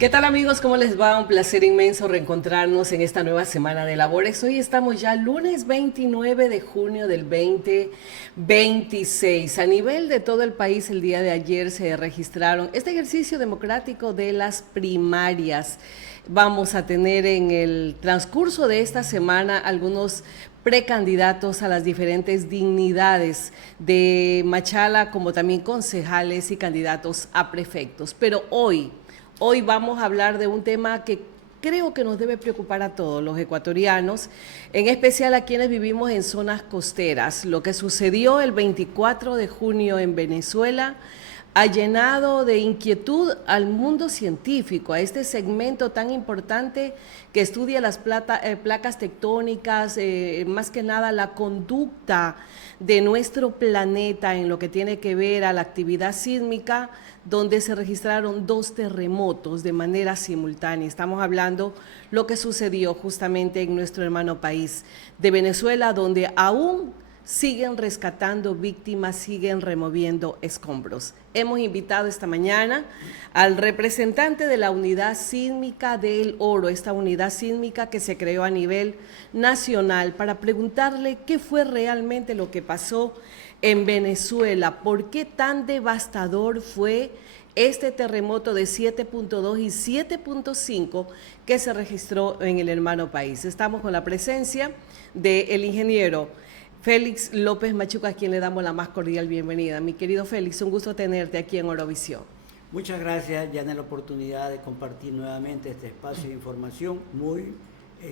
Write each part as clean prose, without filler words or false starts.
¿Qué tal amigos? ¿Cómo les va? Un placer inmenso reencontrarnos en esta nueva semana de labores. Hoy estamos ya lunes 29 de junio del 2026. A nivel de todo el país, el día de ayer se registraron este ejercicio democrático de las primarias. Vamos a tener en el transcurso de esta semana algunos precandidatos a las diferentes dignidades de Machala, como también concejales y candidatos a prefectos. Pero Hoy vamos a hablar de un tema que creo que nos debe preocupar a todos los ecuatorianos, en especial a quienes vivimos en zonas costeras. Lo que sucedió el 24 de junio en Venezuela ha llenado de inquietud al mundo científico, a este segmento tan importante que estudia las placas tectónicas, más que nada la conducta de nuestro planeta en lo que tiene que ver a la actividad sísmica, donde se registraron 2 terremotos de manera simultánea. Estamos hablando lo que sucedió justamente en nuestro hermano país de Venezuela, donde aún siguen rescatando víctimas, siguen removiendo escombros. Hemos invitado esta mañana al representante de la unidad sísmica del Oro, esta unidad sísmica que se creó a nivel nacional, para preguntarle qué fue realmente lo que pasó en Venezuela, por qué tan devastador fue este terremoto de 7.2 y 7.5 que se registró en el hermano país. Estamos con la presencia del ingeniero Félix López Machuca, a quien le damos la más cordial bienvenida. Mi querido Félix, un gusto tenerte aquí en Orovisión. Muchas gracias, ya en la oportunidad de compartir nuevamente este espacio de información.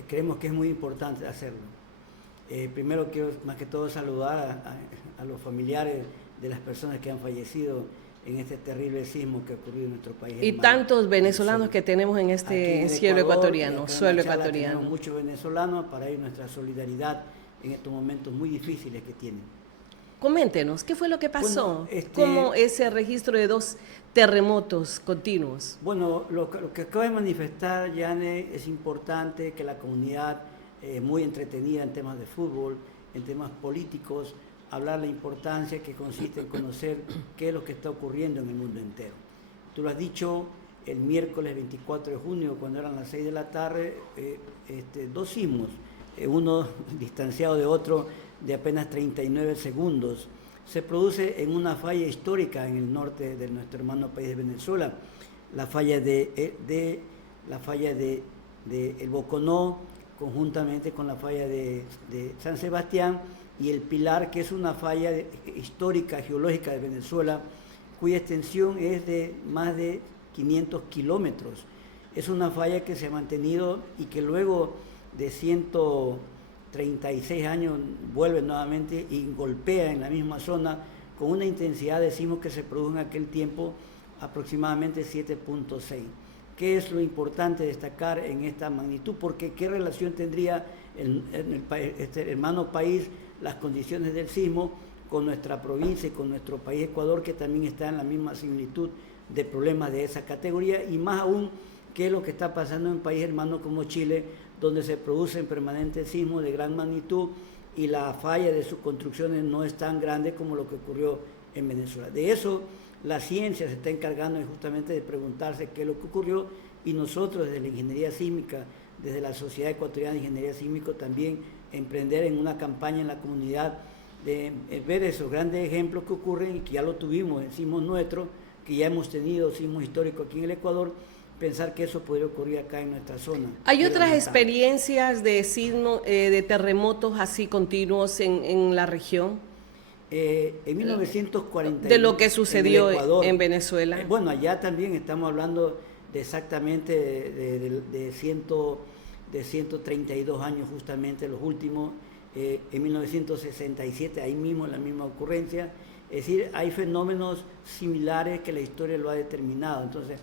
Creemos que es muy importante hacerlo. Primero quiero más que todo saludar a los familiares de las personas que han fallecido en este terrible sismo que ha ocurrido en nuestro país. Y tantos venezolanos que tenemos en este cielo ecuatoriano, suelo ecuatoriano. Tenemos muchos venezolanos, para ellos nuestra solidaridad en estos momentos muy difíciles que tienen. Coméntenos, ¿qué fue lo que pasó? Bueno, ¿Cómo ese registro de 2 terremotos continuos? Bueno, lo que acaba de manifestar, Yane, es importante que la comunidad, muy entretenida en temas de fútbol, en temas políticos, hablar la importancia que consiste en conocer qué es lo que está ocurriendo en el mundo entero. Tú lo has dicho, el miércoles 24 de junio, cuando eran las 6 de la tarde, 2 sismos, uno distanciado de otro de apenas 39 segundos. Se produce en una falla histórica en el norte de nuestro hermano país de Venezuela, la falla de El Boconó, conjuntamente con la falla de San Sebastián, y el Pilar, que es una falla histórica geológica de Venezuela, cuya extensión es de más de 500 kilómetros. Es una falla que se ha mantenido y que luego de 136 años vuelve nuevamente y golpea en la misma zona con una intensidad de sismo que se produjo en aquel tiempo aproximadamente 7.6. ¿Qué es lo importante destacar en esta magnitud? Porque ¿qué relación tendría este hermano país, las condiciones del sismo, con nuestra provincia y con nuestro país Ecuador, que también está en la misma similitud de problemas de esa categoría? Y más aún, ¿qué es lo que está pasando en un país hermano como Chile, donde se producen permanentes sismos de gran magnitud y la falla de sus construcciones no es tan grande como lo que ocurrió en Venezuela? De eso la ciencia se está encargando justamente de preguntarse qué es lo que ocurrió, y nosotros desde la ingeniería sísmica, desde la Sociedad Ecuatoriana de Ingeniería Sísmica, también emprender en una campaña en la comunidad de ver esos grandes ejemplos que ocurren y que ya lo tuvimos en sismos nuestros, que ya hemos tenido sismos históricos aquí en el Ecuador, pensar que eso podría ocurrir acá en nuestra zona. ¿Hay otras experiencias de de terremotos así continuos en la región? En 1940. De lo que sucedió en Venezuela. Bueno, allá también estamos hablando de exactamente de 132 años, justamente los últimos, en 1967, ahí mismo, la misma ocurrencia. Es decir, hay fenómenos similares que la historia lo ha determinado. Entonces,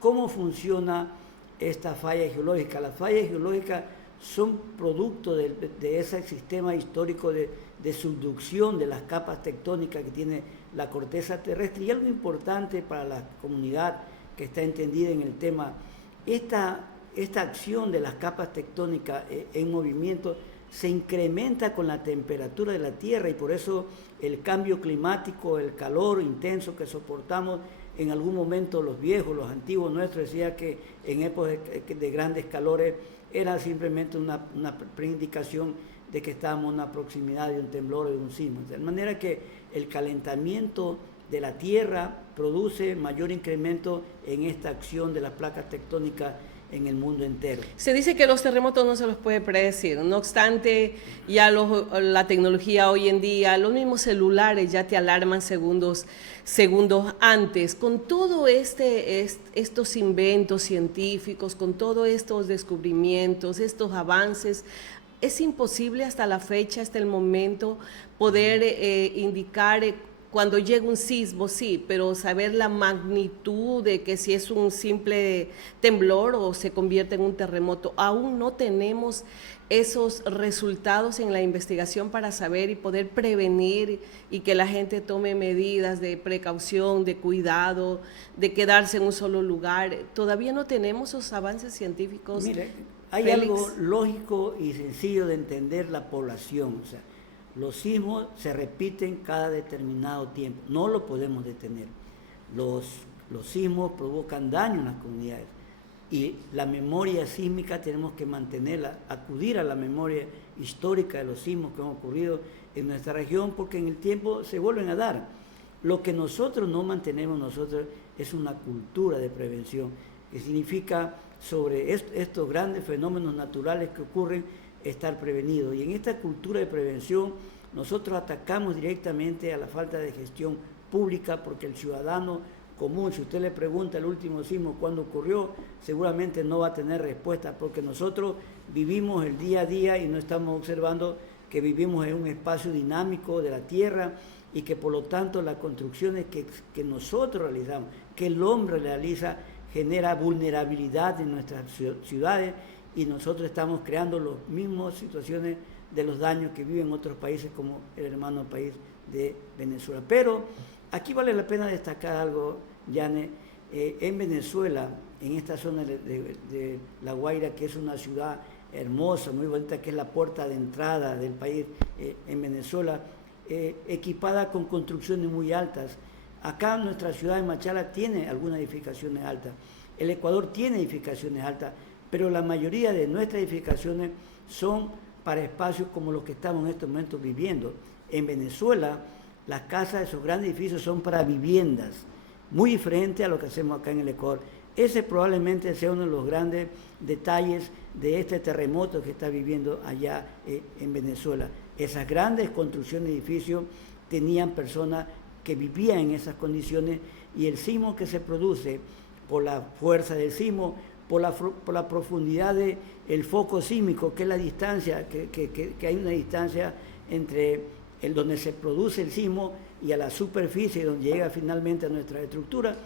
¿cómo funciona esta falla geológica? Las fallas geológicas son producto de ese sistema histórico de subducción de las capas tectónicas que tiene la corteza terrestre. Y algo importante para la comunidad que está entendida en el tema, esta acción de las capas tectónicas en movimiento se incrementa con la temperatura de la Tierra, y por eso el cambio climático, el calor intenso que soportamos En algún momento los viejos, los antiguos nuestros decían que en épocas de grandes calores era simplemente una preindicación de que estábamos en una proximidad de un temblor o de un sismo. De manera que el calentamiento de la Tierra produce mayor incremento en esta acción de las placas tectónicas en el mundo entero. Se dice que los terremotos no se los puede predecir, no obstante, ya la tecnología hoy en día, los mismos celulares ya te alarman segundos antes. Con todo estos inventos científicos, con todos estos descubrimientos, estos avances, es imposible hasta la fecha, hasta el momento, poder indicar cuando llega un sismo, sí, pero saber la magnitud de que si es un simple temblor o se convierte en un terremoto. Aún no tenemos esos resultados en la investigación para saber y poder prevenir y que la gente tome medidas de precaución, de cuidado, de quedarse en un solo lugar. Todavía no tenemos esos avances científicos. Mire, hay Félix. algo lógico y sencillo de entender la población. O sea, los sismos se repiten cada determinado tiempo, no lo podemos detener. Los sismos provocan daño en las comunidades y la memoria sísmica tenemos que mantenerla, acudir a la memoria histórica de los sismos que han ocurrido en nuestra región, porque en el tiempo se vuelven a dar. Lo que nosotros no mantenemos es una cultura de prevención, que significa sobre estos grandes fenómenos naturales que ocurren, estar prevenido. Y en esta cultura de prevención nosotros atacamos directamente a la falta de gestión pública, porque el ciudadano común, si usted le pregunta el último sismo cuándo ocurrió, seguramente no va a tener respuesta, porque nosotros vivimos el día a día y no estamos observando que vivimos en un espacio dinámico de la tierra y que por lo tanto las construcciones que nosotros realizamos, que el hombre realiza, genera vulnerabilidad en nuestras ciudades, y nosotros estamos creando las mismas situaciones de los daños que viven otros países como el hermano país de Venezuela. Pero aquí vale la pena destacar algo, Yane. En Venezuela, en esta zona de La Guaira, que es una ciudad hermosa, muy bonita, que es la puerta de entrada del país en Venezuela, equipada con construcciones muy altas. Acá nuestra ciudad de Machala tiene algunas edificaciones altas, el Ecuador tiene edificaciones altas, pero la mayoría de nuestras edificaciones son para espacios como los que estamos en estos momentos viviendo. En Venezuela, las casas de esos grandes edificios son para viviendas, muy diferente a lo que hacemos acá en el Ecuador. Ese probablemente sea uno de los grandes detalles de este terremoto que está viviendo allá en Venezuela. Esas grandes construcciones de edificios tenían personas que vivían en esas condiciones, y el sismo que se produce por la fuerza del sismo, por la profundidad del foco sísmico, que es la distancia, que hay una distancia entre donde se produce el sismo y a la superficie donde llega finalmente a nuestra estructura.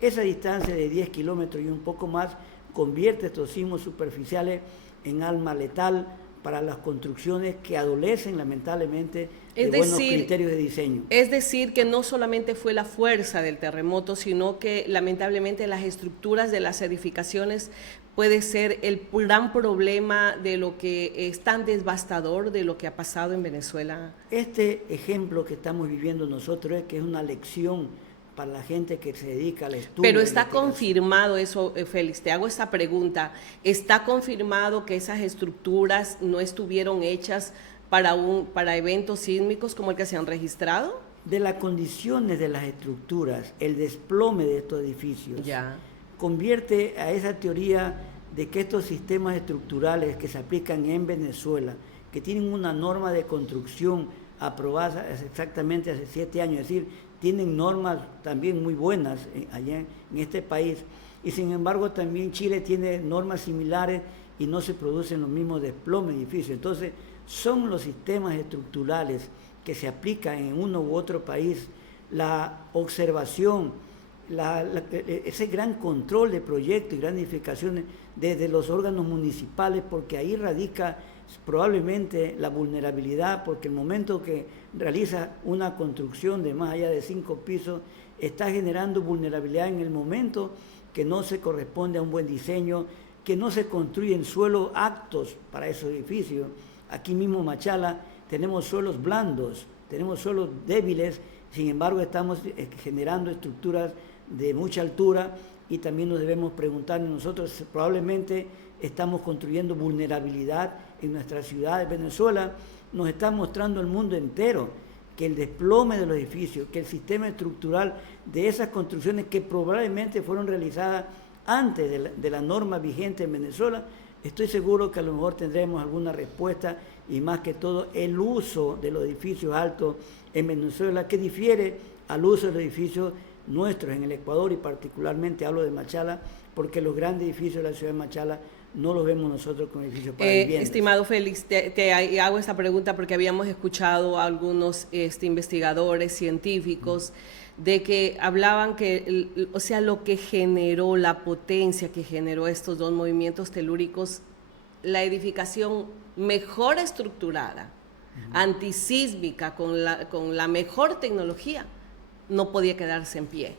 Esa distancia de 10 kilómetros y un poco más convierte estos sismos superficiales en arma letal para las construcciones que adolecen lamentablemente de buenos criterios de diseño. Es decir, que no solamente fue la fuerza del terremoto, sino que lamentablemente las estructuras de las edificaciones puede ser el gran problema de lo que es tan devastador de lo que ha pasado en Venezuela. Este ejemplo que estamos viviendo nosotros es que es una lección para la gente que se dedica al estudio. Pero está confirmado eso, Félix, te hago esta pregunta, ¿está confirmado que esas estructuras no estuvieron hechas para eventos sísmicos como el que se han registrado? De las condiciones de las estructuras, el desplome de estos edificios, convierte a esa teoría de que estos sistemas estructurales que se aplican en Venezuela, que tienen una norma de construcción aprobada exactamente hace 7 años, es decir, tienen normas también muy buenas allá en este país, y sin embargo también Chile tiene normas similares y no se producen los mismos desplomes de edificios. Entonces, son los sistemas estructurales que se aplican en uno u otro país, la observación, ese gran control de proyectos y grandes edificaciones desde los órganos municipales, porque ahí radica probablemente la vulnerabilidad, porque el momento que realiza una construcción de más allá de 5 pisos, está generando vulnerabilidad en el momento que no se corresponde a un buen diseño, que no se construyen suelos aptos para esos edificios. Aquí mismo en Machala tenemos suelos blandos, tenemos suelos débiles, sin embargo estamos generando estructuras de mucha altura, y también nos debemos preguntar, nosotros probablemente estamos construyendo vulnerabilidad en nuestras ciudades. Venezuela nos está mostrando al mundo entero que el desplome de los edificios, que el sistema estructural de esas construcciones que probablemente fueron realizadas antes de la norma vigente en Venezuela, estoy seguro que a lo mejor tendremos alguna respuesta, y más que todo el uso de los edificios altos en Venezuela, que difiere al uso de los edificios nuestros en el Ecuador, y particularmente hablo de Machala, porque los grandes edificios de la ciudad de Machala no los vemos nosotros como edificios para viviendas. Estimado Félix, te hago esta pregunta porque habíamos escuchado a algunos investigadores científicos de que hablaban que, o sea, lo que generó, la potencia que generó estos dos movimientos telúricos, la edificación mejor estructurada, antisísmica, con la mejor tecnología, no podía quedarse en pie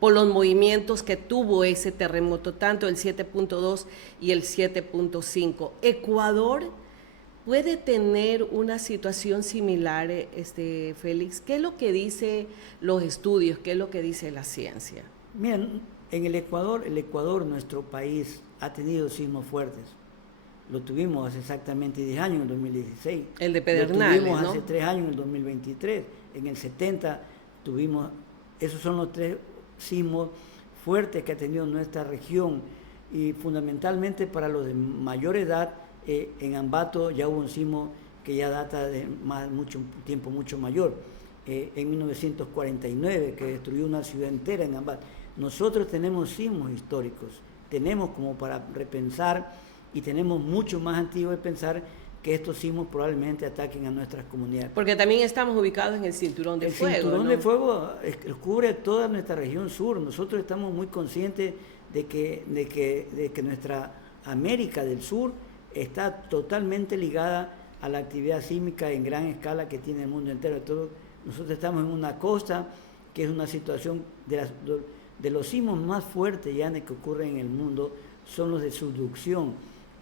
por los movimientos que tuvo ese terremoto, tanto el 7.2 y el 7.5. Ecuador puede tener una situación similar, Félix. ¿Qué es lo que dice los estudios? ¿Qué es lo que dice la ciencia? Miren, en el Ecuador, nuestro país, ha tenido sismos fuertes. Lo tuvimos hace exactamente 10 años, en el 2016. El de Pedernales, lo tuvimos, ¿no?, hace 3 años, en el 2023. En el 70 tuvimos, esos son los 3 sismos fuertes que ha tenido nuestra región, y fundamentalmente para los de mayor edad. En Ambato ya hubo un sismo que ya data de mucho tiempo mucho mayor, en 1949, que destruyó una ciudad entera en Ambato. Nosotros tenemos sismos históricos, tenemos como para repensar, y tenemos mucho más antiguo de pensar que estos sismos probablemente ataquen a nuestras comunidades. Porque también estamos ubicados en el cinturón de fuego. El cinturón, ¿no?, de fuego cubre toda nuestra región sur. Nosotros estamos muy conscientes de que nuestra América del Sur está totalmente ligada a la actividad sísmica en gran escala que tiene el mundo entero. Nosotros estamos en una costa que es una situación de los sismos más fuertes ya que ocurren en el mundo, son los de subducción.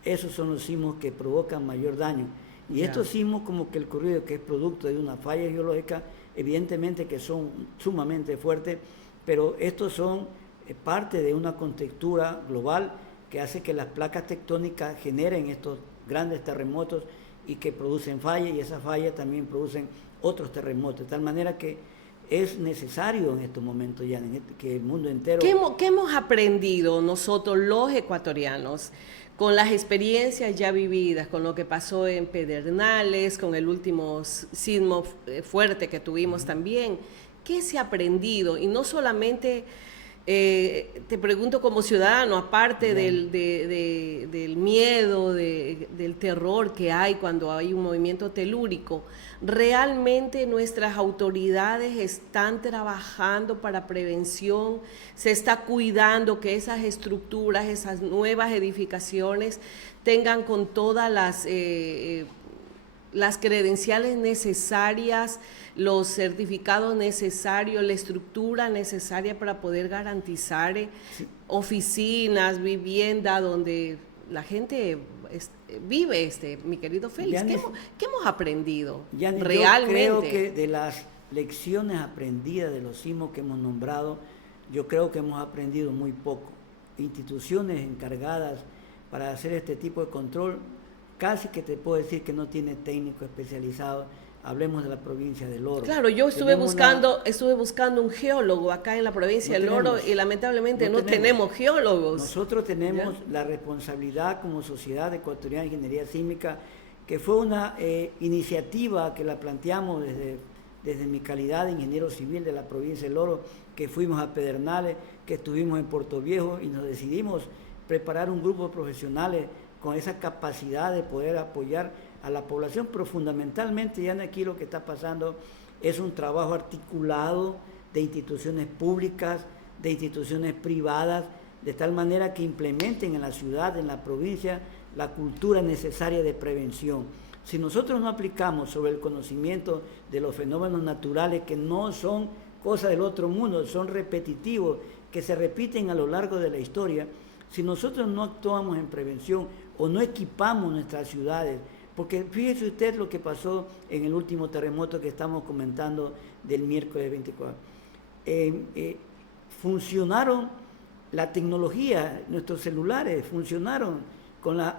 Esos son los sismos que provocan mayor daño. Y estos sismos, como que el ocurrido, que es producto de una falla geológica, evidentemente que son sumamente fuertes, pero estos son parte de una contextura global que hace que las placas tectónicas generen estos grandes terremotos y que producen fallas, y esas fallas también producen otros terremotos, de tal manera que es necesario en estos momentos ya que el mundo entero... ¿Qué hemos aprendido nosotros los ecuatorianos con las experiencias ya vividas, con lo que pasó en Pedernales, con el último sismo fuerte que tuvimos también? ¿Qué se ha aprendido? Y no solamente... te pregunto como ciudadano, aparte del miedo, del terror que hay cuando hay un movimiento telúrico, ¿realmente nuestras autoridades están trabajando para prevención? ¿Se está cuidando que esas estructuras, esas nuevas edificaciones tengan con todas las credenciales necesarias, los certificados necesarios, la estructura necesaria para poder garantizar oficinas, vivienda, donde la gente vive, mi querido Félix? ¿Qué hemos aprendido realmente? Yo creo que de las lecciones aprendidas de los sismos que hemos nombrado, yo creo que hemos aprendido muy poco. Instituciones encargadas para hacer este tipo de control, casi que te puedo decir que no tiene técnico especializado. Hablemos de la provincia del Oro. Claro, yo estuve buscando un geólogo acá en la provincia del Oro, y lamentablemente no tenemos geólogos. Nosotros tenemos la responsabilidad como Sociedad Ecuatoriana de Ingeniería Sísmica, que fue una iniciativa que la planteamos desde mi calidad de ingeniero civil de la provincia del Oro, que fuimos a Pedernales, que estuvimos en Puerto Viejo, y nos decidimos preparar un grupo de profesionales con esa capacidad de poder apoyar a la población, pero fundamentalmente ya aquí lo que está pasando es un trabajo articulado de instituciones públicas, de instituciones privadas, de tal manera que implementen en la ciudad, en la provincia, la cultura necesaria de prevención. Si nosotros no aplicamos sobre el conocimiento de los fenómenos naturales, que no son cosas del otro mundo, son repetitivos, que se repiten a lo largo de la historia, si nosotros no actuamos en prevención o no equipamos nuestras ciudades, porque fíjese usted lo que pasó en el último terremoto que estamos comentando del miércoles 24. funcionaron la tecnología, nuestros celulares funcionaron con la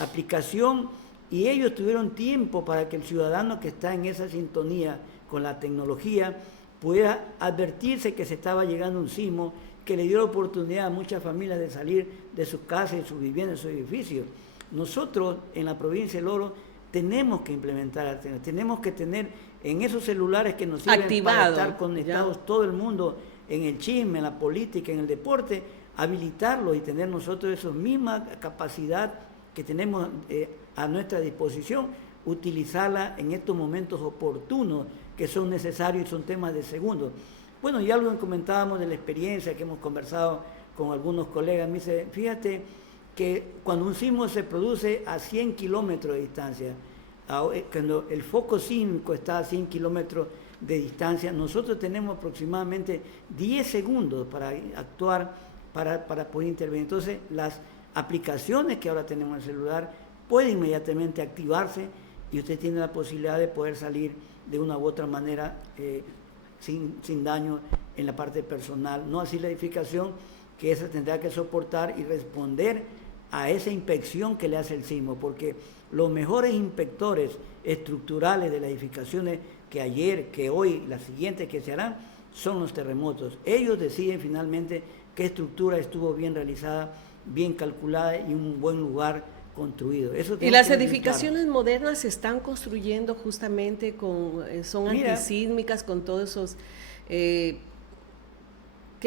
aplicación y ellos tuvieron tiempo para que el ciudadano que está en esa sintonía con la tecnología pudiera advertirse que se estaba llegando un sismo que le dio la oportunidad a muchas familias de salir de sus casas, de sus viviendas, de sus edificios. Nosotros en la provincia del Oro tenemos que implementar, tenemos que tener en esos celulares que nos sirven para estar conectados todo el mundo en el chisme, en la política, en el deporte, habilitarlo y tener nosotros esa misma capacidad que tenemos a nuestra disposición, utilizarla en estos momentos oportunos que son necesarios y son temas de segundos. Bueno, ya lo comentábamos de la experiencia que hemos conversado con algunos colegas. Me dice, fíjate que cuando un sismo se produce a 100 kilómetros de distancia, cuando el foco sísmico está a 100 kilómetros de distancia, nosotros tenemos aproximadamente 10 segundos para actuar, para poder intervenir. Entonces, las aplicaciones que ahora tenemos en el celular pueden inmediatamente activarse y usted tiene la posibilidad de poder salir de una u otra manera sin daño en la parte personal. No así la edificación, que esa tendrá que soportar y responder a esa inspección que le hace el sismo, porque los mejores inspectores estructurales de las edificaciones que ayer, que hoy, las siguientes que se harán, son los terremotos. Ellos deciden finalmente qué estructura estuvo bien realizada, bien calculada y un buen lugar construido. Eso y las edificaciones modernas se están construyendo justamente son antisísmicas, con todos esos, ¿qué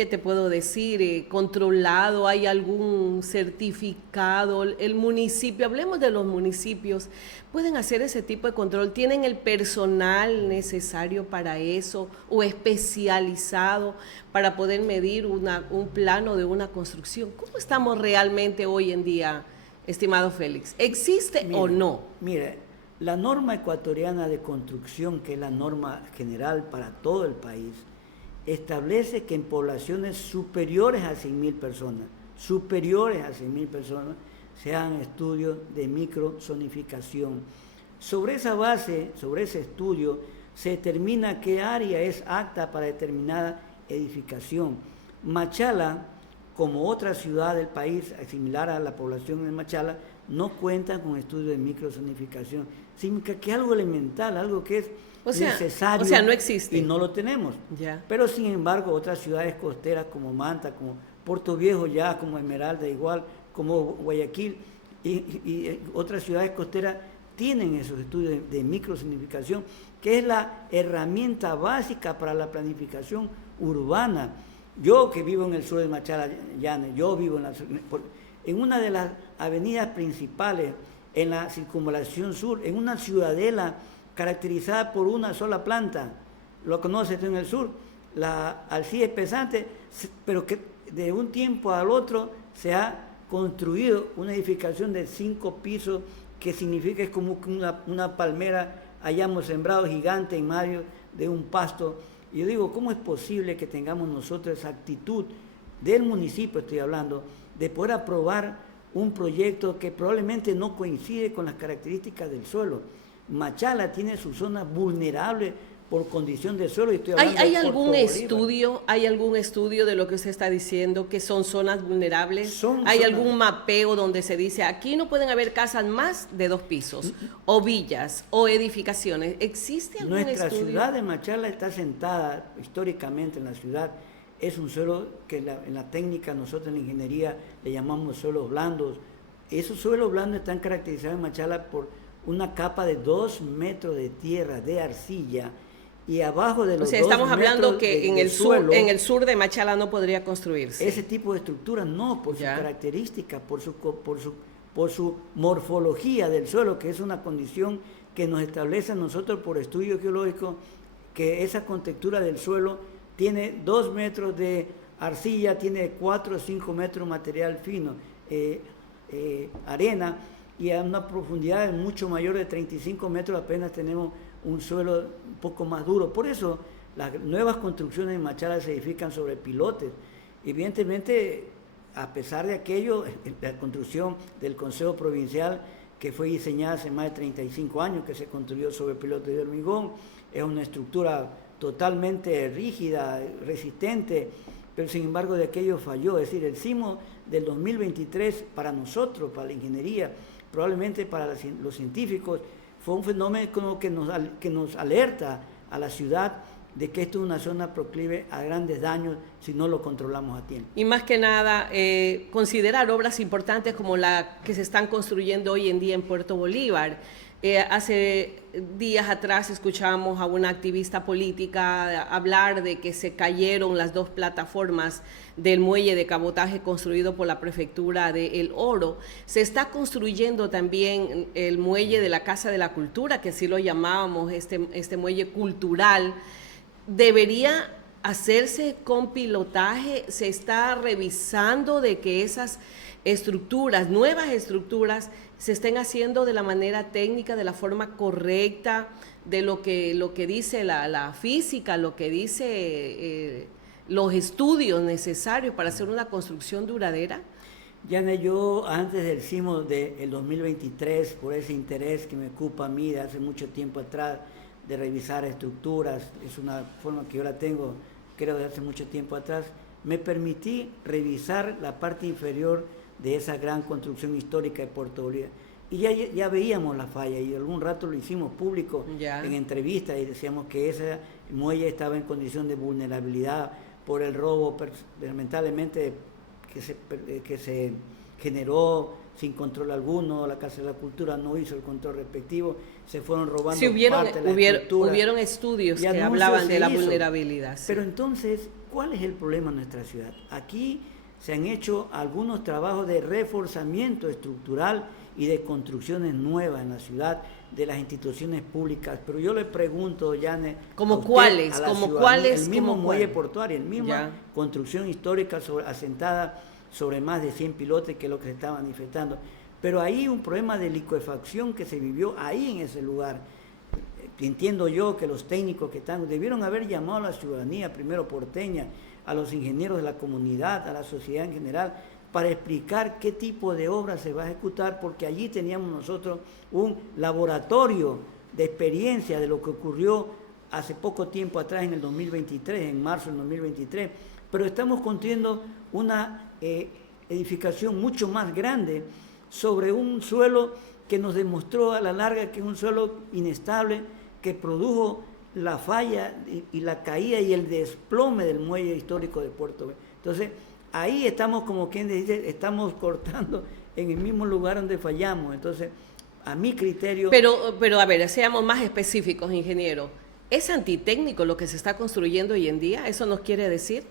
te puedo decir? Controlado, ¿hay algún certificado? El municipio, hablemos de los municipios, ¿pueden hacer ese tipo de control? ¿Tienen el personal necesario para eso o especializado para poder medir un plano de una construcción? ¿Cómo estamos realmente hoy en día, estimado Félix? ¿Existe o no? Mire, la norma ecuatoriana de construcción, que es la norma general para todo el país, establece que en poblaciones superiores a 100.000 personas, se hagan estudios de microzonificación. Sobre esa base, sobre ese estudio, se determina qué área es apta para determinada edificación. Machala, como otra ciudad del país, similar a la población de Machala, no cuentan con estudios de microzonificación. Significa que algo elemental, algo que es necesario, o sea, no existe. Y no lo tenemos. Ya. Pero sin embargo, otras ciudades costeras como Manta, como Puerto Viejo ya, como Esmeralda igual, como Guayaquil y otras ciudades costeras tienen esos estudios de microzonificación, que es la herramienta básica para la planificación urbana. Yo que vivo en el sur de Machala, Llanes, yo vivo en una de las avenidas principales, en la circunvalación sur, en una ciudadela caracterizada por una sola planta, lo conoces tú en el sur, la Alcides Pesante, pero que de un tiempo al otro se ha construido una edificación de 5 pisos, que significa es como que una palmera hayamos sembrado gigante en medio de un pasto. Y yo digo, ¿cómo es posible que tengamos nosotros esa actitud del municipio, estoy hablando, de poder aprobar un proyecto que probablemente no coincide con las características del suelo? Machala tiene su zona vulnerable por condición de suelo. ¿Hay algún estudio de lo que usted está diciendo, que son zonas vulnerables? ¿Hay algún mapeo donde se dice, aquí no pueden haber casas más de 2 pisos, o villas, o edificaciones? ¿Existe algún estudio? Nuestra ciudad de Machala está sentada históricamente en la ciudad. Es un suelo que en la técnica, nosotros en la ingeniería le llamamos suelos blandos. Esos suelos blandos están caracterizados en Machala por una capa de 2 metros de tierra, de arcilla, y abajo de los 2 metros. O sea, estamos hablando que en el sur de Machala no podría construirse. Ese tipo de estructura no, por su característica, por su morfología del suelo, que es una condición que nos establece a nosotros por estudio geológico, que esa contextura del suelo tiene 2 metros de arcilla, tiene 4 o 5 metros material fino, arena, y a una profundidad mucho mayor de 35 metros apenas tenemos un suelo un poco más duro. Por eso las nuevas construcciones en Machala se edifican sobre pilotes. Evidentemente, a pesar de aquello, la construcción del Consejo Provincial, que fue diseñada hace más de 35 años, que se construyó sobre pilotes de hormigón, es una estructura totalmente rígida, resistente, pero sin embargo de aquello falló. Es decir, el sismo del 2023 para nosotros, para la ingeniería, probablemente para los científicos, fue un fenómeno que nos alerta a la ciudad de que esto es una zona proclive a grandes daños si no lo controlamos a tiempo. Y más que nada, considerar obras importantes como la que se están construyendo hoy en día en Puerto Bolívar. Hace días atrás escuchamos a una activista política hablar de que se cayeron las 2 plataformas del muelle de cabotaje construido por la prefectura de El Oro. Se está construyendo también el muelle de la Casa de la Cultura, que así lo llamábamos, este muelle cultural. ¿Debería hacerse con pilotaje? ¿Se está revisando de que esas estructuras, nuevas estructuras, se estén haciendo de la manera técnica, de la forma correcta, de lo que dice la física, lo que dice los estudios necesarios para hacer una construcción duradera? Yana, yo antes del sismo del 2023, por ese interés que me ocupa a mí de hace mucho tiempo atrás, de revisar estructuras, es una forma que yo la tengo, creo, de hace mucho tiempo atrás, me permití revisar la parte inferior de esa gran construcción histórica de Puerto Bolívar. Y ya veíamos la falla, y algún rato lo hicimos público en entrevistas, y decíamos que ese muelle estaba en condición de vulnerabilidad por el robo, lamentablemente, que se generó sin control alguno. La Casa de la Cultura no hizo el control respectivo, se fueron robando sí, parte de la estructura. Hubieron estudios que hablaban de la vulnerabilidad. Sí. Pero entonces, ¿cuál es el problema en nuestra ciudad? Aquí se han hecho algunos trabajos de reforzamiento estructural y de construcciones nuevas en la ciudad de las instituciones públicas, pero yo le pregunto, Yane, ¿como cuáles? El mismo muelle portuario, el mismo construcción histórica asentada sobre más de 100 pilotes, que es lo que se está manifestando. Pero ahí un problema de liquefacción que se vivió ahí en ese lugar. Entiendo yo que los técnicos que están debieron haber llamado a la ciudadanía, primero porteña, a los ingenieros de la comunidad, a la sociedad en general, para explicar qué tipo de obra se va a ejecutar, porque allí teníamos nosotros un laboratorio de experiencia de lo que ocurrió hace poco tiempo atrás, en el 2023, en marzo del 2023, pero estamos construyendo una edificación mucho más grande sobre un suelo que nos demostró a la larga que es un suelo inestable, que produjo la falla y la caída y el desplome del muelle histórico de Puerto Bolívar. Entonces, ahí estamos, como quien dice, estamos cortando en el mismo lugar donde fallamos. Entonces, a mi criterio... Pero a ver, seamos más específicos, ingeniero. ¿Es antitécnico lo que se está construyendo hoy en día? ¿Eso nos quiere decir?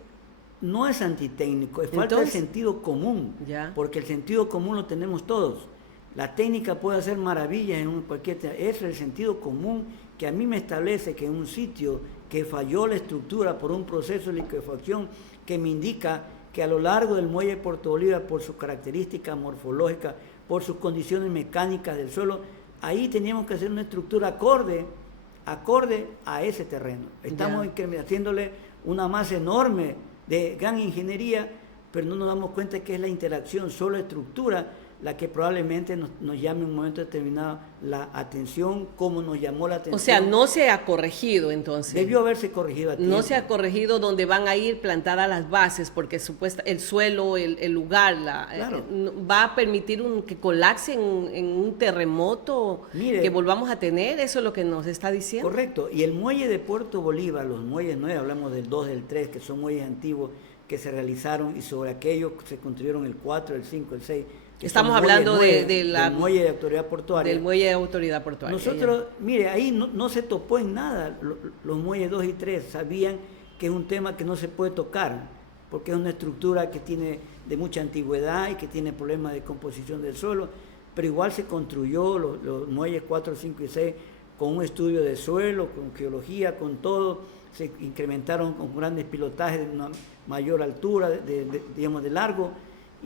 No es antitécnico, es falta de sentido común, porque el sentido común lo tenemos todos. La técnica puede hacer maravillas en cualquier... Es el sentido común que a mí me establece que en un sitio que falló la estructura por un proceso de liquefacción, que me indica que a lo largo del muelle de Puerto Bolívar, por sus características morfológicas, por sus condiciones mecánicas del suelo, ahí teníamos que hacer una estructura acorde a ese terreno. Estamos haciéndole una masa enorme de gran ingeniería, pero no nos damos cuenta que es la interacción solo estructura la que probablemente nos llame en un momento determinado la atención, como nos llamó la atención. O sea, no se ha corregido entonces. Debió haberse corregido a tiempo. No se ha corregido donde van a ir plantadas las bases, porque el suelo, el lugar, va a permitir que colapse en un terremoto. Mire, que volvamos a tener. Eso es lo que nos está diciendo. Correcto. Y el muelle de Puerto Bolívar, los muelles nuevos, hablamos del 2, del 3, que son muelles antiguos que se realizaron, y sobre aquellos se construyeron el 4, el 5, el 6. Estamos hablando del muelle de autoridad portuaria. Del muelle de autoridad portuaria. Nosotros, mire, ahí no se topó en nada. Los muelles 2 y 3 sabían que es un tema que no se puede tocar, porque es una estructura que tiene de mucha antigüedad y que tiene problemas de composición del suelo, pero igual se construyó los muelles 4, 5 y 6 con un estudio de suelo, con geología, con todo. Se incrementaron con grandes pilotajes de una mayor altura, digamos, de largo.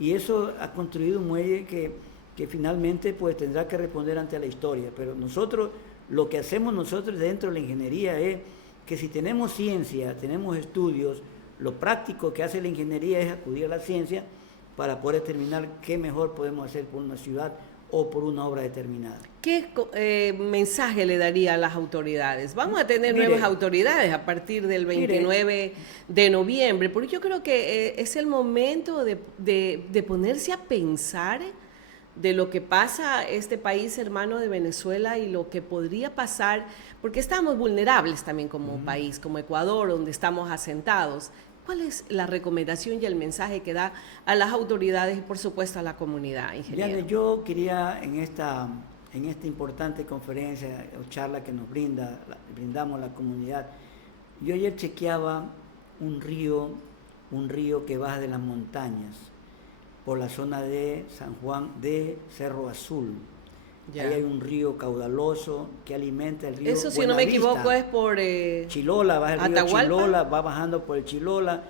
Y eso ha construido un muelle que finalmente pues tendrá que responder ante la historia. Pero nosotros, lo que hacemos nosotros dentro de la ingeniería es que si tenemos ciencia, tenemos estudios, lo práctico que hace la ingeniería es acudir a la ciencia para poder determinar qué mejor podemos hacer por una ciudad o por una obra determinada. ¿Qué mensaje le daría a las autoridades? Vamos a tener nuevas autoridades a partir del 29 de noviembre, porque yo creo que es el momento de ponerse a pensar de lo que pasa este país hermano de Venezuela y lo que podría pasar, porque estamos vulnerables también como país, como Ecuador, donde estamos asentados. ¿Cuál es la recomendación y el mensaje que da a las autoridades y por supuesto a la comunidad, ingeniero? Diane, yo quería en esta importante conferencia o charla que nos brindamos a la comunidad, yo ayer chequeaba un río que baja de las montañas por la zona de San Juan de Cerro Azul. Ya. Ahí hay un río caudaloso que alimenta el río Eso, si no me equivoco, es por Chilola, baja el río Atahualpa. Chilola, va bajando por el Chilola,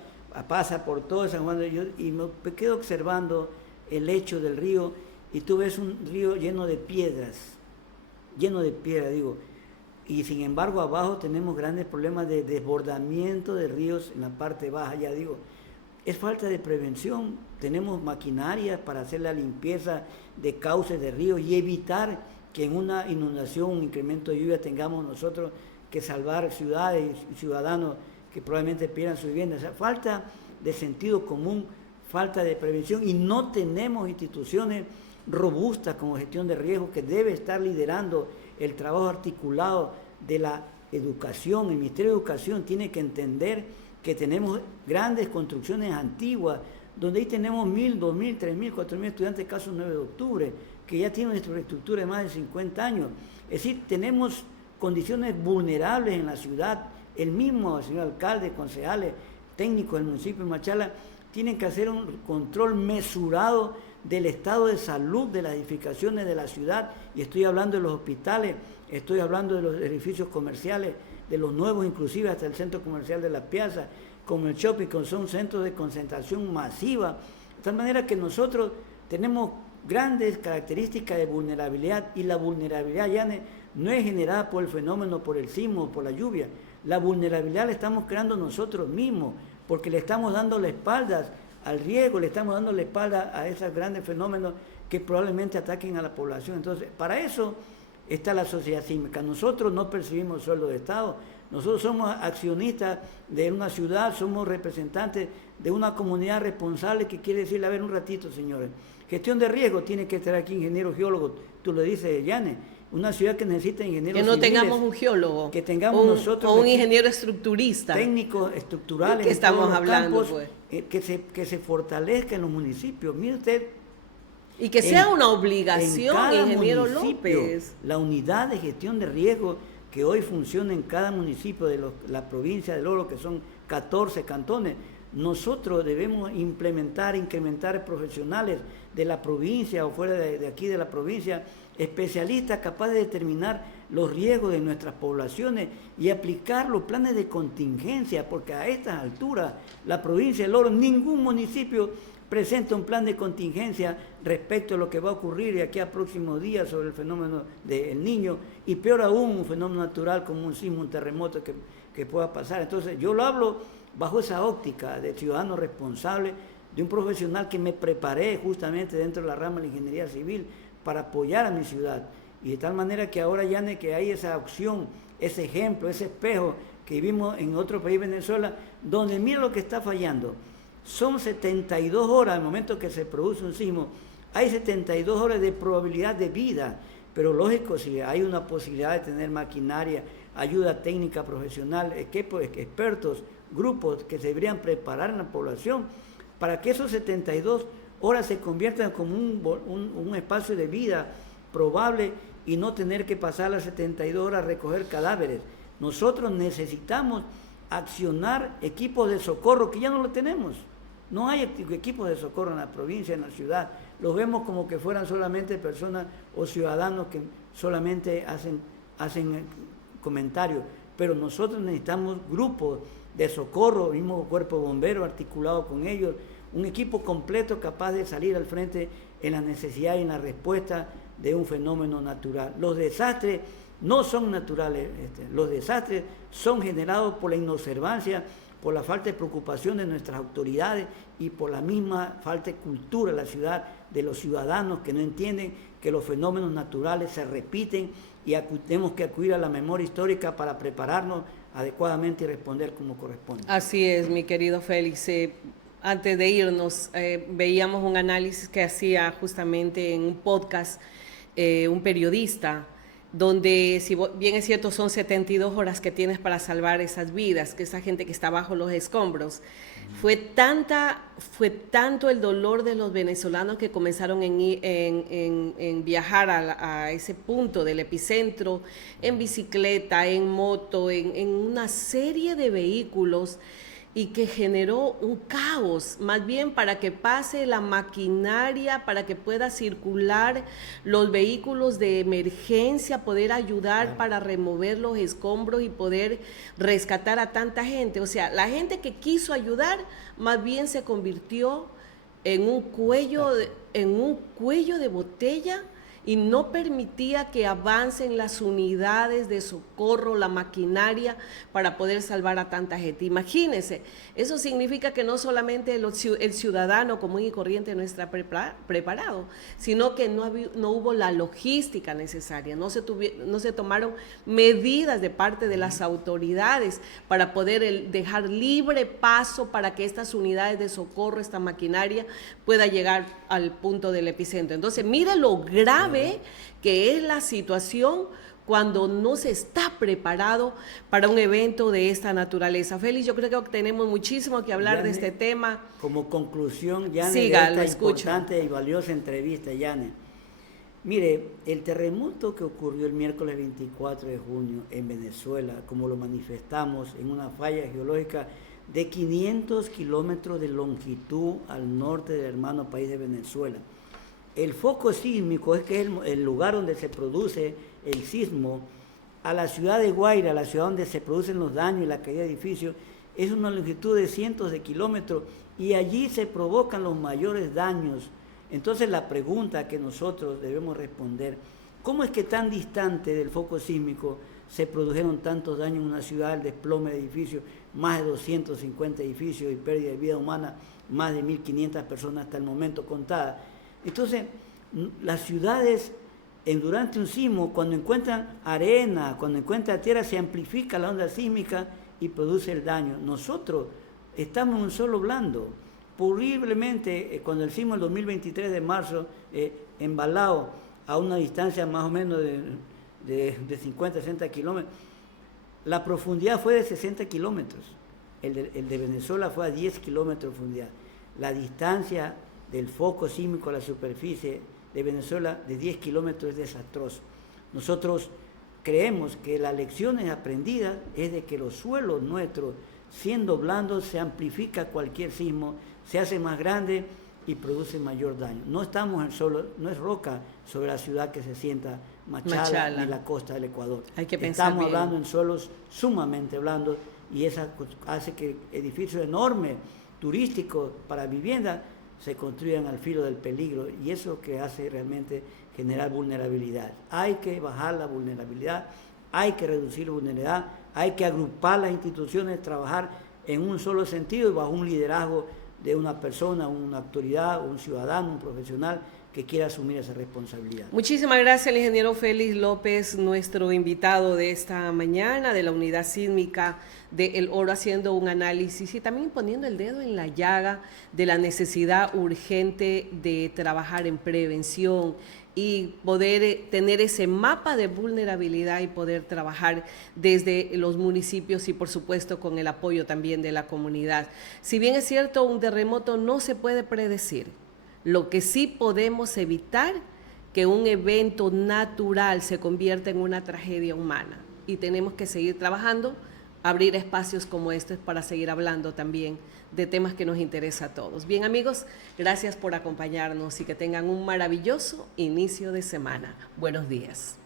pasa por todo San Juan de Dios, y me quedo observando el lecho del río, y tú ves un río lleno de piedras, digo, y sin embargo abajo tenemos grandes problemas de desbordamiento de ríos en la parte baja, ya digo, es falta de prevención. Tenemos maquinaria para hacer la limpieza de cauces de ríos y evitar que en una inundación, un incremento de lluvia, tengamos nosotros que salvar ciudades y ciudadanos que probablemente pierdan su vivienda. O sea, falta de sentido común, falta de prevención, y no tenemos instituciones robustas como gestión de riesgo, que debe estar liderando el trabajo articulado de la educación. El Ministerio de Educación tiene que entender que tenemos grandes construcciones antiguas, donde ahí tenemos 1.000, 2.000, 3.000, 4.000 estudiantes, caso 9 de octubre, que ya tienen una infraestructura de más de 50 años. Es decir, tenemos condiciones vulnerables en la ciudad. El mismo señor alcalde, concejales, técnicos del municipio de Machala, tienen que hacer un control mesurado del estado de salud de las edificaciones de la ciudad, y estoy hablando de los hospitales, estoy hablando de los edificios comerciales, de los nuevos, inclusive hasta el centro comercial de La Piazza, como el shopping, que son centros de concentración masiva, de tal manera que nosotros tenemos grandes características de vulnerabilidad, y la vulnerabilidad ya no es generada por el fenómeno, por el sismo, por la lluvia. La vulnerabilidad la estamos creando nosotros mismos, porque le estamos dando la espalda al riesgo, le estamos dando la espalda a esos grandes fenómenos que probablemente ataquen a la población. Entonces, para eso está la sociedad sísmica. Nosotros no percibimos sueldo de Estado, nosotros somos accionistas de una ciudad, somos representantes de una comunidad responsable, que quiere decir, a ver un ratito, señores, gestión de riesgo, tiene que estar aquí ingenieros geólogos, tú lo dices, Yane, una ciudad que necesita ingenieros que no civiles, tengamos un geólogo, que tengamos nosotros o un ingeniero estructurista, técnicos estructurales, que estamos hablando, campos, pues. Que se fortalezca en los municipios. Mire usted, y que sea una obligación, ingeniero López, la unidad de gestión de riesgo que hoy funciona en cada municipio de la provincia del Oro, que son 14 cantones. Nosotros debemos incrementar profesionales de la provincia o fuera de aquí de la provincia, especialistas capaces de determinar los riesgos de nuestras poblaciones y aplicar los planes de contingencia, porque a estas alturas la provincia del Oro, ningún municipio presenta un plan de contingencia respecto a lo que va a ocurrir de aquí a próximos días sobre el fenómeno del Niño, y peor aún un fenómeno natural como un sismo, un terremoto que pueda pasar. Entonces yo lo hablo bajo esa óptica de ciudadano responsable, de un profesional que me preparé justamente dentro de la rama de la ingeniería civil para apoyar a mi ciudad, y de tal manera que ahora ya que hay esa opción, ese ejemplo, ese espejo que vimos en otro país, Venezuela, donde mira lo que está fallando. Son 72 horas al momento que se produce un sismo, hay 72 horas de probabilidad de vida, pero lógico, si hay una posibilidad de tener maquinaria, ayuda técnica profesional, equipos, expertos, grupos que se deberían preparar en la población para que esos 72 horas se conviertan como un espacio de vida probable, y no tener que pasar las 72 horas a recoger cadáveres. Nosotros necesitamos accionar equipos de socorro, que ya no lo tenemos. No hay equipos de socorro en la provincia, en la ciudad. Los vemos como que fueran solamente personas o ciudadanos que solamente hacen comentarios. Pero nosotros necesitamos grupos de socorro, mismo cuerpo bombero articulado con ellos, un equipo completo capaz de salir al frente en la necesidad y en la respuesta de un fenómeno natural. Los desastres no son naturales, los desastres son generados por la inobservancia, por la falta de preocupación de nuestras autoridades y por la misma falta de cultura de la ciudad de los ciudadanos que no entienden que los fenómenos naturales se repiten y tenemos que acudir a la memoria histórica para prepararnos adecuadamente y responder como corresponde. Así es, mi querido Félix. Antes de irnos, veíamos un análisis que hacía justamente en un podcast un periodista, donde, si bien es cierto, son 72 horas que tienes para salvar esas vidas, que esa gente que está bajo los escombros. Fue tanto el dolor de los venezolanos que comenzaron en viajar a ese punto del epicentro, en bicicleta, en moto, en una serie de vehículos, y que generó un caos, más bien para que pase la maquinaria, para que pueda circular los vehículos de emergencia, poder ayudar para remover los escombros y poder rescatar a tanta gente. O sea, la gente que quiso ayudar, más bien se convirtió en un cuello de botella, y no permitía que avancen las unidades de socorro, la maquinaria, para poder salvar a tanta gente. Imagínense, eso significa que no solamente el ciudadano común y corriente no está preparado, sino que no hubo la logística necesaria, no se tomaron medidas de parte de las autoridades para poder dejar libre paso para que estas unidades de socorro, esta maquinaria, pueda llegar al punto del epicentro. Entonces, mire lo grave que es la situación cuando no se está preparado para un evento de esta naturaleza. Félix, yo creo que tenemos muchísimo que hablar, Yane, de este tema. Como conclusión, Yane, siga, de esta importante y valiosa entrevista, Yane. Mire, el terremoto que ocurrió el miércoles 24 de junio en Venezuela, como lo manifestamos en una falla geológica de 500 kilómetros de longitud al norte del hermano país de Venezuela. El foco sísmico es que es el lugar donde se produce el sismo. A la ciudad de Guaira, la ciudad donde se producen los daños y la caída de edificios, es una longitud de cientos de kilómetros y allí se provocan los mayores daños. Entonces la pregunta que nosotros debemos responder, ¿cómo es que tan distante del foco sísmico se produjeron tantos daños en una ciudad, el desplome de edificios, más de 250 edificios y pérdida de vida humana, más de 1.500 personas hasta el momento contadas? Entonces, las ciudades, durante un sismo, cuando encuentran arena, cuando encuentran tierra, se amplifica la onda sísmica y produce el daño. Nosotros estamos en un suelo blando. Posiblemente, cuando el sismo el 2023 de marzo, embalado a una distancia más o menos de 50, 60 kilómetros, la profundidad fue de 60 kilómetros. El de Venezuela fue a 10 kilómetros de profundidad. La distancia del foco sísmico a la superficie de Venezuela de 10 kilómetros es desastroso. Nosotros creemos que las lecciones aprendidas es de que los suelos nuestros, siendo blandos, se amplifica cualquier sismo, se hace más grande y produce mayor daño. No estamos en solo, no es roca sobre la ciudad que se sienta Machala ni la costa del Ecuador. Hay que pensar Estamos bien. hablando en suelos sumamente blandos y eso hace que edificios enormes, turísticos para vivienda, se construyan al filo del peligro y eso que hace realmente generar vulnerabilidad. Hay que bajar la vulnerabilidad, hay que reducir la vulnerabilidad, hay que agrupar las instituciones, trabajar en un solo sentido y bajo un liderazgo de una persona, una autoridad, un ciudadano, un profesional que quiera asumir esa responsabilidad. Muchísimas gracias al ingeniero Félix López, nuestro invitado de esta mañana de la Unidad Sísmica de El Oro, haciendo un análisis y también poniendo el dedo en la llaga de la necesidad urgente de trabajar en prevención y poder tener ese mapa de vulnerabilidad y poder trabajar desde los municipios y por supuesto con el apoyo también de la comunidad. Si bien es cierto, un terremoto no se puede predecir, lo que sí podemos evitar que un evento natural se convierta en una tragedia humana y tenemos que seguir trabajando, abrir espacios como estos para seguir hablando también de temas que nos interesan a todos. Bien, amigos, gracias por acompañarnos y que tengan un maravilloso inicio de semana. Buenos días.